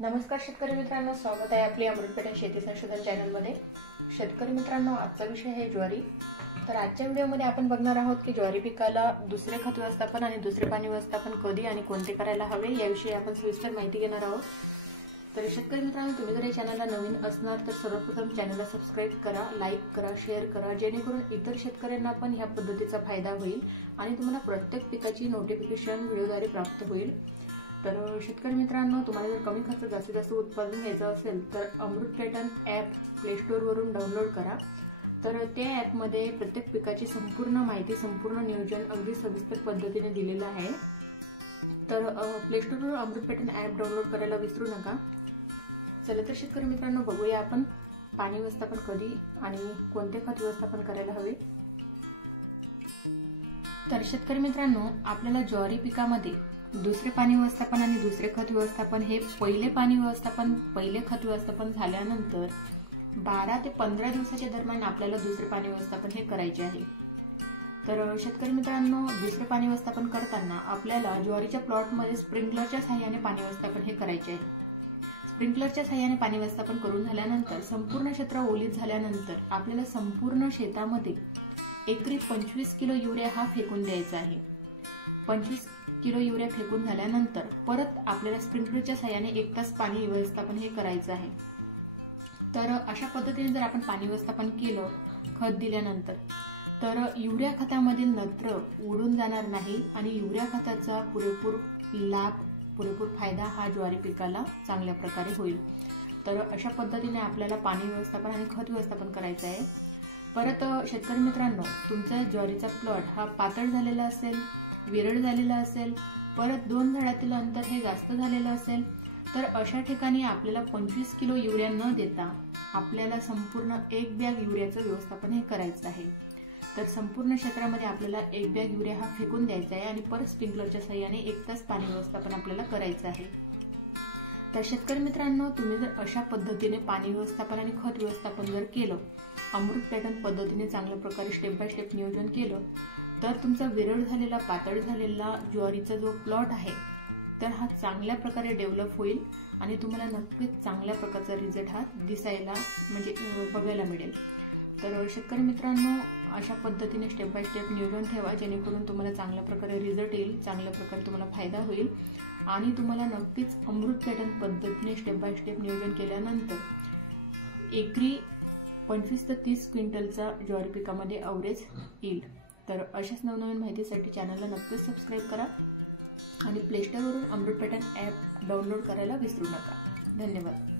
नमस्कार शेतकरी मित्रांनो, स्वागत आहे आपली अमृत पेटन शेती संशोधन चॅनलमध्ये। शेतकरी मित्रांनो, आजचा विषय आहे ज्वारी। तर आजच्या व्हिडिओमध्ये आपण बघणार आहोत की ज्वारी पिकाला दुसरे खत व्यवस्थापन आणि दुसरे पाणी व्यवस्थापन कधी आणि कोणते करायला हवे याविषयी आपण सविस्तर माहिती घेणार आहोत। तर शेतकरी मित्रांनो, तुम्ही जर या चॅनलला नवीन असणार तर सर्वप्रथम चॅनलला सबस्क्राइब करा, लाईक करा, शेअर करा, जेणेकरून इतर शेतकऱ्यांना पण ह्या पद्धतीचा फायदा होईल आणि तुम्हाला प्रत्येक पिकाची नोटिफिकेशन व्हिडिओद्वारे प्राप्त होईल। तर शेतकरी मित्रांनो, तुम्हाला जर कमी खर्चात जास्तीत जास्त उत्पादन घ्यायचं असेल तर अमृत पेटन ॲप प्ले स्टोअरवरून डाउनलोड करा। तर त्या ॲपमध्ये प्रत्येक पिकाची संपूर्ण माहिती, संपूर्ण नियोजन अगदी सविस्तर पद्धतीने दिलेलं आहे। तर प्ले स्टोअरवरून अमृत पेटन ॲप डाउनलोड करायला विसरू नका। चला तर शेतकरी मित्रांनो, बघूया आपण पाणी व्यवस्थापन कधी आणि कोणते खत व्यवस्थापन करायला हवे। तर शेतकरी मित्रांनो, आपल्याला ज्वारी पिकामध्ये दुसरे पाणी व्यवस्थापन आणि दुसरे खत व्यवस्थापन हे पहिले पाणी व्यवस्थापन, पहिले खत व्यवस्थापन झाल्यानंतर 12 ते 15 दिवसाच्या दरम्यान आपल्याला दुसरे पाणी व्यवस्थापन हे करायचे आहे। तर शेतकरी मित्रांनो, दुसरे पाणी व्यवस्थापन करताना आपल्याला ज्वारीच्या प्लॉटमध्ये स्प्रिंकलरच्या सहाय्याने पाणी व्यवस्थापन हे करायचे आहे। स्प्रिंकलरच्या सहाय्याने पाणी व्यवस्थापन करून झाल्यानंतर संपूर्ण क्षेत्र ओलीत झाल्यानंतर आपल्याला संपूर्ण शेतामध्ये एकरी 25 किलो युरिया हा फेकून द्यायचा आहे। 25 किलो युरिया फेकून झाल्यानंतर परत आपल्याला स्प्रिंकलरच्या सहाय्याने 1 तास पाणी व्यवस्थापन हे करायचं आहे। तर अशा पद्धतीने जर आपण पाणी व्यवस्थापन केलं खत दिल्यानंतर, तर युरिया खतामधील नत्र उडून जाणार नाही आणि युरिया खताचा पुरेपूर लाभ, पुरेपूर फायदा हा ज्वारी पिकाला चांगल्या प्रकारे होईल। तर अशा पद्धतीने आपल्याला पाणी व्यवस्थापन आणि खत व्यवस्थापन करायचं आहे। परत शेतकरी मित्रांनो, तुमचा ज्वारीचा प्लॉट हा पातळ झालेला असेल, विरळ झालेला असेल, परत 2 झाडातील अंतर हे जास्त झालेलं असेल, तर अशा ठिकाणी आपल्याला 25 किलो युरिया न देता आपल्याला संपूर्ण 1 बॅग युरियाचं व्यवस्थापन हे करायचं आहे। तर संपूर्ण क्षेत्रामध्ये आपल्याला 1 बॅग युरिया हा फेकून द्यायचा आहे आणि परत स्प्रिंकलरच्या सहाय्याने 1 तास पाणी व्यवस्थापन आपल्याला करायचं आहे। तर शेतकरी मित्रांनो, तुम्ही जर अशा पद्धतीने पाणी व्यवस्थापन आणि खत व्यवस्थापन जर केलं, अमृत पेटन पद्धतीने चांगल्या प्रकारे स्टेप बाय स्टेप नियोजन केलं, तर तुमचा विरळ झालेला, पातळ झालेला ज्वारीचा जो प्लॉट आहे तर हा चांगल्या प्रकारे डेव्हलप होईल आणि तुम्हाला नक्कीच चांगल्या प्रकारचा रिझल्ट हा दिसायला म्हणजे बघायला मिळेल। तर शेतकरी मित्रांनो, अशा पद्धतीने स्टेप बाय स्टेप नियोजन ठेवा, जेणेकरून तुम्हाला चांगल्या प्रकारे रिझल्ट येईल, चांगल्या प्रकारे तुम्हाला फायदा होईल आणि तुम्हाला नक्कीच अमृत पेटन पद्धतीने स्टेप बाय स्टेप नियोजन केल्यानंतर एकरी 25 ते 30 क्विंटलचा ज्वारी पिकामध्ये ॲव्हरेज येईल। तर अशाच नवनवीन माहितीसाठी चॅनलला नक्कीच सबस्क्राइब करा आणि प्ले स्टोअरवरून अमृत पेटन ॲप डाउनलोड करायला विसरू नका। धन्यवाद।